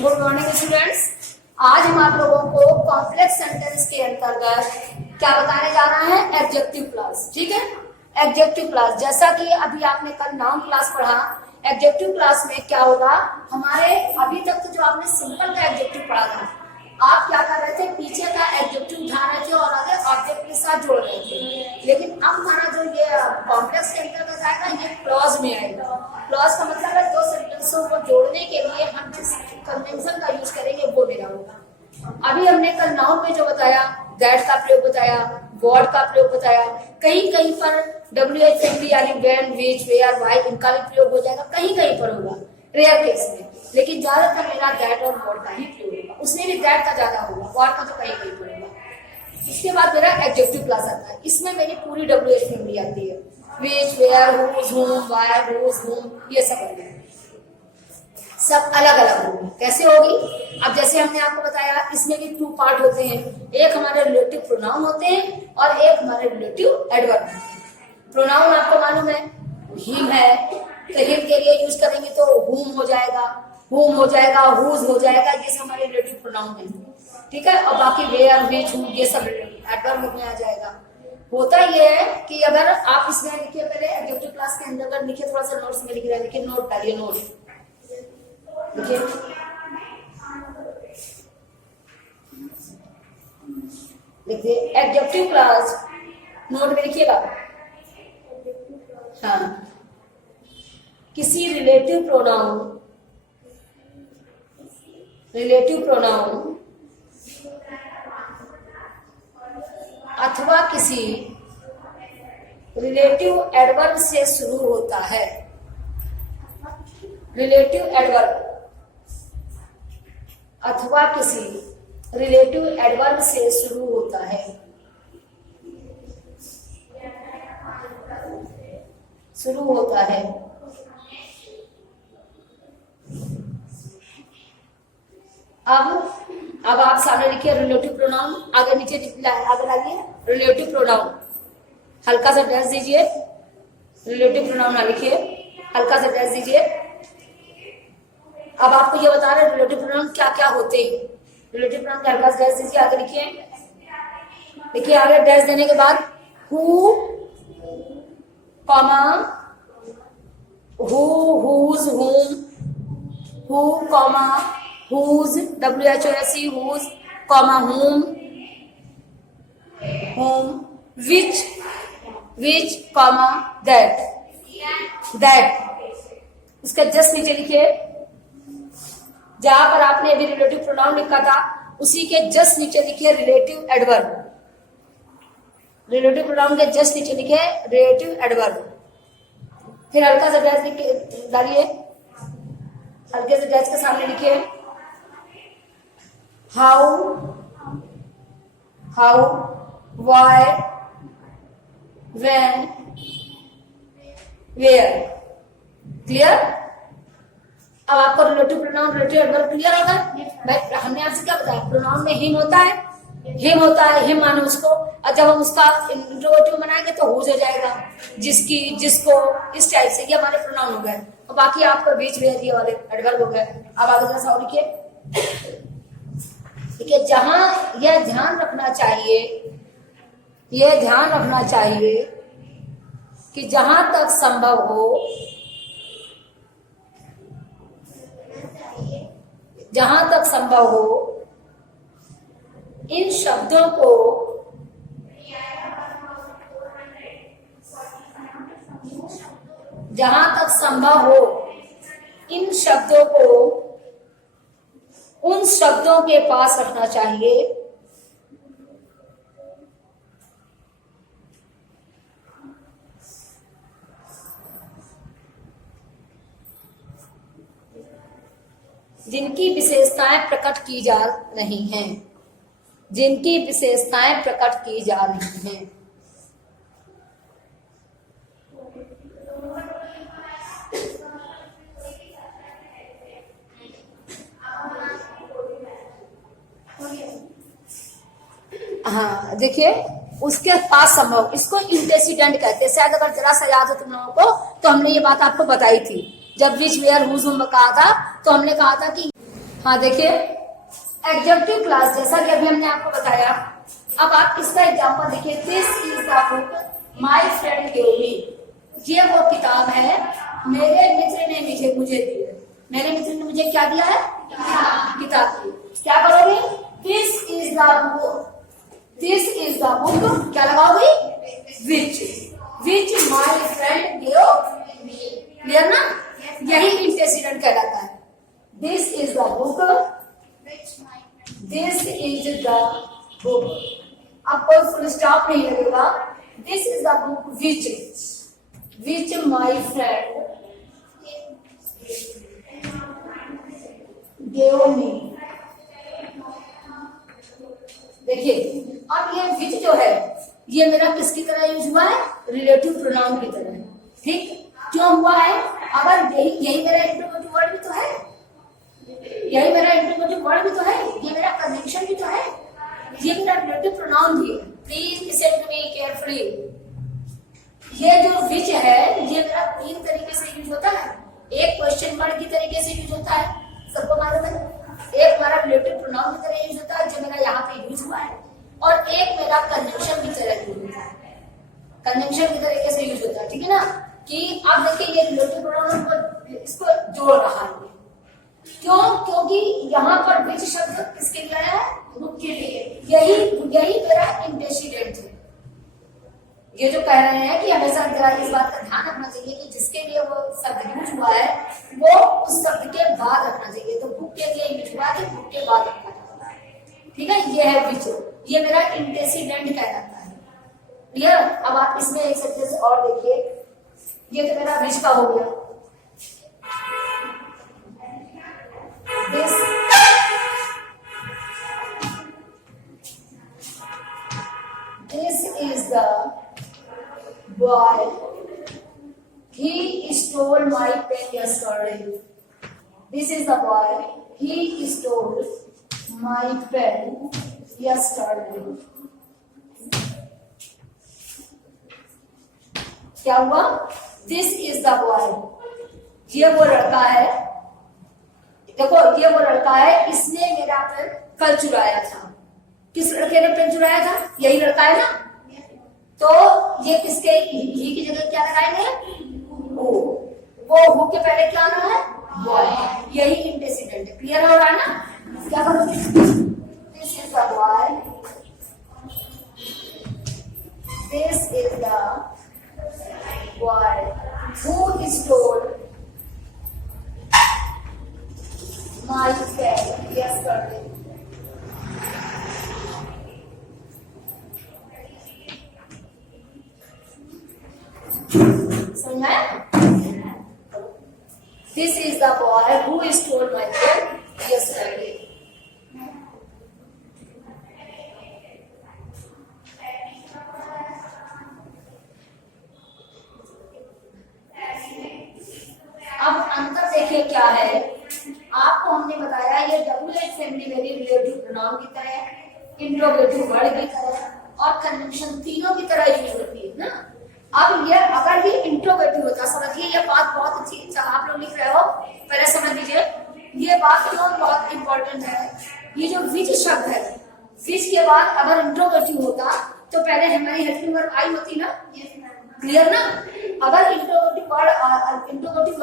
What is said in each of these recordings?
Good morning students. आज हम आप लोगों को कॉम्प्लेक्स सेंटेंस के अंतर्गत क्या बताने जा रहे हैं? Adjective class. ठीक है, एडजेक्टिव क्लास। जैसा कि अभी आपने कल नाउन क्लास पढ़ा, एडजेक्टिव क्लास में क्या होगा, हमारे अभी तक तो जो आपने सिंपल का एडजेक्टिव पढ़ा था, आप क्या कर रहे थे, पीछे का एडजेक्टिव उठा रहे थे और आगे ऑब्जेक्ट के साथ जोड़ रहे थे। लेकिन अब हमारा जो ये कॉम्प्लेक्स के अंतर्गत आएगा, ये क्लॉज में आएगा। क्लॉज का मतलब है दो सेंटेंसों को जोड़ने के लिए हम जिस कन्वेंशन का यूज करेंगे वो लेना होगा। अभी हमने कल नाउन में जो बताया, दैट का प्रयोग बताया, व्हाट का प्रयोग बताया, कहीं कहीं पर WH यानी व्हेन, व्हिच, वेयर, व्हाई इनका भी प्रयोग हो जाएगा, कहीं कहीं पर होगा रेयर केस में, लेकिन ज्यादातर मेरा दैट और व्हाट का ही प्रयोग होगा। उसमें भी दैट का ज्यादा होगा, व्हाट का तो कहीं कहीं पर होगा। इसके बाद मेरा एडजेक्टिव क्लास आता है, इसमें मेरी पूरी WH फैमिली आती है, व्हिच, वेयर, हुज, हुम, व्हाई, हुज, हुम, ये सब होंगे, सब अलग अलग होंगे। कैसे होगी? अब जैसे हमने आपको बताया, इसमें भी 2 पार्ट होते हैं, एक हमारे रिलेटिव प्रोनाउन होते हैं और एक हमारे रिलेटिव एडवर्ब। प्रोनाउन आपको मालूम है, हिम है, तो हिम के लिए यूज करेंगे तो हुम हो जाएगा, हुम हो जाएगा, हुज हो जाएगा, ये सब हमारे रिलेटिव प्रोनाउन है। ठीक है, और बाकी वेयर, व्हिच, हुम ये सब एडवर्ब में आ जाएगा। होता ये है कि अगर आप इसमें लिखिए, पहले एडजेक्टिव क्लास के अंदर अगर लिखिए, थोड़ा सा नोट्स में लिख रहे हैं, लिखिए, नोट डालिए, नोट लिखिए, लिखिए एडजेक्टिव क्लास, नोट में लिखिएगा। हाँ, किसी रिलेटिव प्रोनाउन अथवा किसी रिलेटिव एडवर्ब से शुरू होता है। रिलेटिव एडवर्ब अथवा किसी रिलेटिव एडवर्ब से शुरू होता है, शुरू होता है। अब आप सामने लिखिए रिलेटिव प्रोनाउन, आगे नीचे आगे लाइए रिलेटिव प्रोनाउन, हल्का सा डैश दीजिए, रिलेटिव प्रोनाउन ना लिखिए, हल्का सा डैश दीजिए। अब आपको ये बता रहे रिलेटिव प्रोनाउन क्या क्या होते हैं। रिलेटिव प्रोनाउन का हल्का सा डैश दीजिए, आगे लिखिए, देखिए आगे डैश देने के बाद हु, कॉमा, हु, हुज, हुम, who, comma, whose, WHOSE, whose, comma, whom, which, comma, that, उसका जस्ट नीचे लिखिए, जहां पर आपने अभी रिलेटिव प्रोनाउन लिखा था उसी के जस्ट नीचे लिखिए रिलेटिव एडवर्ब। रिलेटिव प्रोनाउन के जस्ट नीचे लिखिए रिलेटिव एडवर्ब। फिर हल्का सा डैश लिखिए, डालिए, हल्के से डैश के सामने लिखिए how, why, when, where। Clear? अब आपको relative pronoun, relative adverb clear होगा। भाई हमने आपसे क्या बताया, प्रोनाउन में हिम होता है, हिम मानो उसको, और जब हम उसका इंट्रोगेटिव बनाएंगे तो हुज हो जाएगा, जिसकी, जिसको, इस टाइप से। ये हमारे प्रोनाउन हो गए, और बाकी आपका बीच वेयर ये वाले एडवर्ब हो गए। अब आगे जैसा और लिखिए, देखिए, जहां यह ध्यान रखना चाहिए कि जहां तक संभव हो इन शब्दों को उन शब्दों के पास रखना चाहिए जिनकी विशेषताएं प्रकट की जा रही हैं, हाँ देखिए, उसके पास संभव, इसको इंटेसिडेंट कहते हैं। शायद अगर जरा सा याद हो तुम लोगों को, तो हमने ये बात आपको बताई थी जब विच वेयर हुज हुम कहा था, तो हमने कहा था कि हाँ देखिए, एडजेक्टिव क्लास जैसा कि अभी हमने आपको बताया, अब आप इसका एग्जांपल देखिए। This is the book my friend gave मी। ये वो किताब है मेरे मित्र ने मुझे दी है। मेरे मित्र ने मुझे क्या दिया है? किताब दी। क्या करोगे? This is the book, this is the book क्या लगाओगे? Which my friend gave me. Clear ना? यही इंटेसिडेंट कहलाता है। This is the book, this is the book. अब कोई फुल स्टॉप नहीं लगेगा। This is the book which my friend gave me. देखिए, अब ये विच जो है ये मेरा किसकी तरह यूज हुआ है? रिलेटिव प्रोनाउन की तरह। ठीक, क्यों हुआ है? अगर यही मेरा इंट्रोगेटिव वर्ड भी तो है, यही मेरा इंट्रोगेटिव वर्ड भी तो है, ये मेरा कंजंक्शन भी तो है, ये मेरा रिलेटिव प्रोनाउन भी है। Please listen to me carefully. ये जो विच है ये मेरा 3 तरीके से यूज होता है। एक क्वेश्चन वर्ड की तरीके से यूज होता है, सबको मालूम है। एक मेरा रिलेटिव प्रोनाउन की तरह यूज होता है जो मेरा यहाँ पे यूज हुआ है, और एक मेरा कंजंक्शन की तरह यूज होता है, कंजंक्शन की तरीके से यूज होता है। ठीक है ना? कि आप देखिए ये रिलेटिव प्रोनाउन को इसको जोड़ रहा है। क्यों? क्योंकि यहाँ पर विच शब्द किसके लिए आया है? बुक के लिए। यही मेरा इंटेसिडेंट है। ये जो कह रहे हैं कि हमेशा जरा इस बात का ध्यान रखना चाहिए कि जिसके लिए वो शब्द यूज हुआ है वो उस शब्द के बाद रखना चाहिए। तो बुक के लिए यूज हुआ है तो बुक के बाद रखना चाहिए। ठीक है? ये है विच, ये मेरा इंटेसिडेंट कहलाता है। क्लियर? अब आप इसमें एक सेंटेंस और देखिए। ये तो मेरा विच का हो गया। This is the boy. He stole my pen yesterday. This is the boy. He stole my pen yesterday. क्या हुआ? This is the boy. ये वो लड़का है। देखो, ये वो लड़का है, इसने मेरा पेन कल चुराया था। किस लड़के ने पेन चुराया था? यही लड़का है ना? तो ये किसके ही की जगह क्या लगाएंगे? वो हु के पहले क्या आना है? बॉय। यही इंटेसिडेंट है। क्लियर हो रहा है ना? क्या करोगे? This is the boy, this is the boy who stole my pen yesterday. समझ आया? This is the boy who stole my pen yesterday. अब अंतर देखिए क्या है। आपको हमने बताया ये WH फैमिली मेरी रिलेटिव प्रोनाउन की तरह है, इंट्रोगेटिव वर्ड की तरह और कंजंक्शन तीनों की तरह यूज होती है ना। अब ये अगर ये इंट्रोगेटिव होता, समझिए ये बात बहुत अच्छी, आप लोग लिख रहे हो पहले समझ लीजिए। ये बात क्यों बहुत इंपॉर्टेंट है? ये जो विच शब्द है, विच के बाद अगर इंट्रोगेटिव होता तो पहले हमारी हेल्पिंग वर्ब आई होती ना। क्लियर ना? अगर इंट्रोगेटिव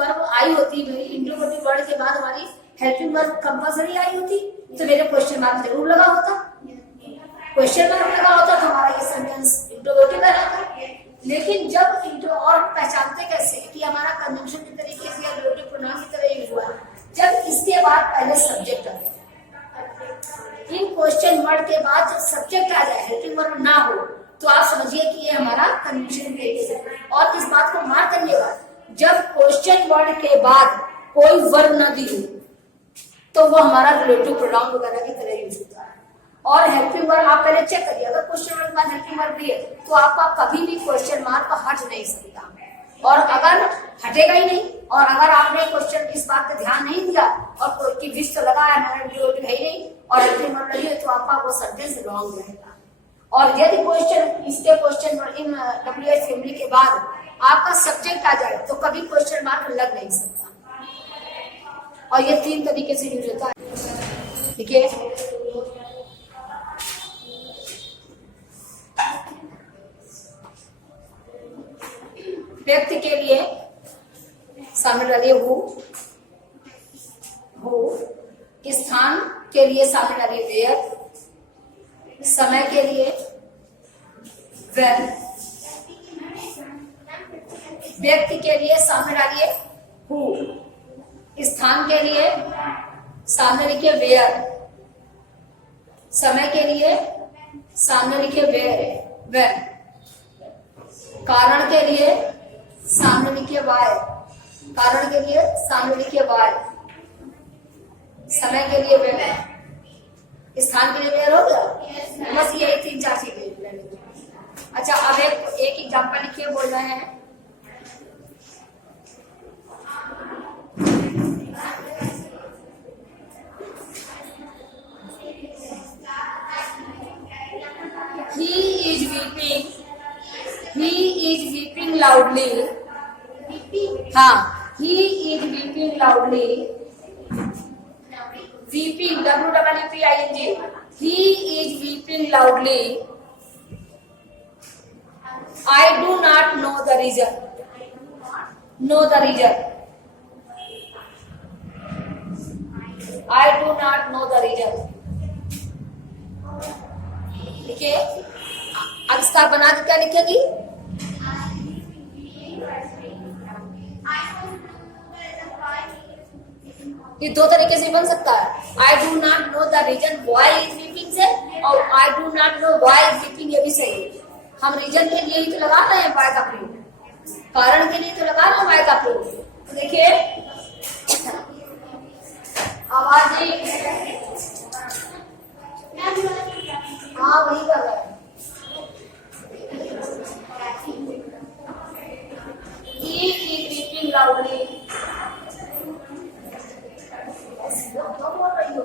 वर्ब आई होती, मेरी इंट्रोगेटिव वर्ड के बाद हमारी हेल्पिंग वर्ब कंपल्सरी आई होती तो मेरे क्वेश्चन मार्क जरूर लगा होता। क्वेश्चन मार्क लगा होता तो हमारा ये सेंटेंस इंट्रोगेटिव कहलाता। लेकिन जब इंट्रो, और पहचानते कैसे कि हमारा कंजंक्शन की तरीके से या रिलेटिव प्रोनाउन की तरह यूज हुआ है? जब इसके बाद पहले सब्जेक्ट आए। इन क्वेश्चन वर्ड के बाद जब सब्जेक्ट आ जाए, हेल्पिंग वर्ब ना हो, तो आप समझिए कि ये हमारा कंजंक्शन की तरीके से। और इस बात को मार्क करिएगा, जब क्वेश्चन वर्ड के बाद कोई वर्ब ना दी हो तो वो हमारा रिलेटिव प्रोनाउन वगैरह की तरह यूज होता है। और हेल्पिंग वर्ब आप पहले चेक करिए, अगर क्वेश्चन वर्ड के बाद हेल्पिंग वर्ब भी है तो आपका कभी भी क्वेश्चन मार्क हट नहीं सकता, और अगर हटेगा ही नहीं, और अगर आपने क्वेश्चन इस बात पर ध्यान नहीं दिया और कि विच तो लगा है, हमारा है ही नहीं और हेल्पिंग वर्ब लगी है, तो आपका वो सेंटेंस रॉन्ग रहेगा। और यदि क्वेश्चन इसके क्वेश्चन इन WH फैमिली के बाद आपका सब्जेक्ट आ जाए तो कभी क्वेश्चन मार्क लग नहीं सकता। और ये 3 तरीके से यूज होता है। ठीक है। व्यक्ति के लिए शामिल डालिए हु, स्थान के लिए शामिल डालिए वेयर, समय के लिए when, व्यक्ति के लिए सामने डालिए हु, स्थान के लिए सामने लिखिए वेयर, समय के लिए सामने लिखिए वेयर when, कारण के लिए सामने लिखिए why, कारण के लिए सामने लिखिए why, समय के लिए when, स्थान के लिए वेयर हो गया। बस यही 3-4 चीजें। अच्छा, अब एक एग्जाम्पल लिखिए, बोल रहे हैं he is weeping loudly, हाँ, he is weeping loudly, weeping, W-E-E-P-I-N-G, he is weeping loudly, I do not know the reason, I do not know the reason। लिखिए, अब इसका बना के क्या लिखेगी? ये दो तरीके से बन सकता है, I do not know the reason why is weeping से, और I do not know why is weeping, ये भी सही है। हम रीजन के लिए ही तो लगा रहे हैं why का प्रयोग, कारण के लिए तो लगा रहे हैं why का प्रयोग। देखिए आवाज, हाँ वही कर रहा है। He is weeping loudly, बोल रही हो,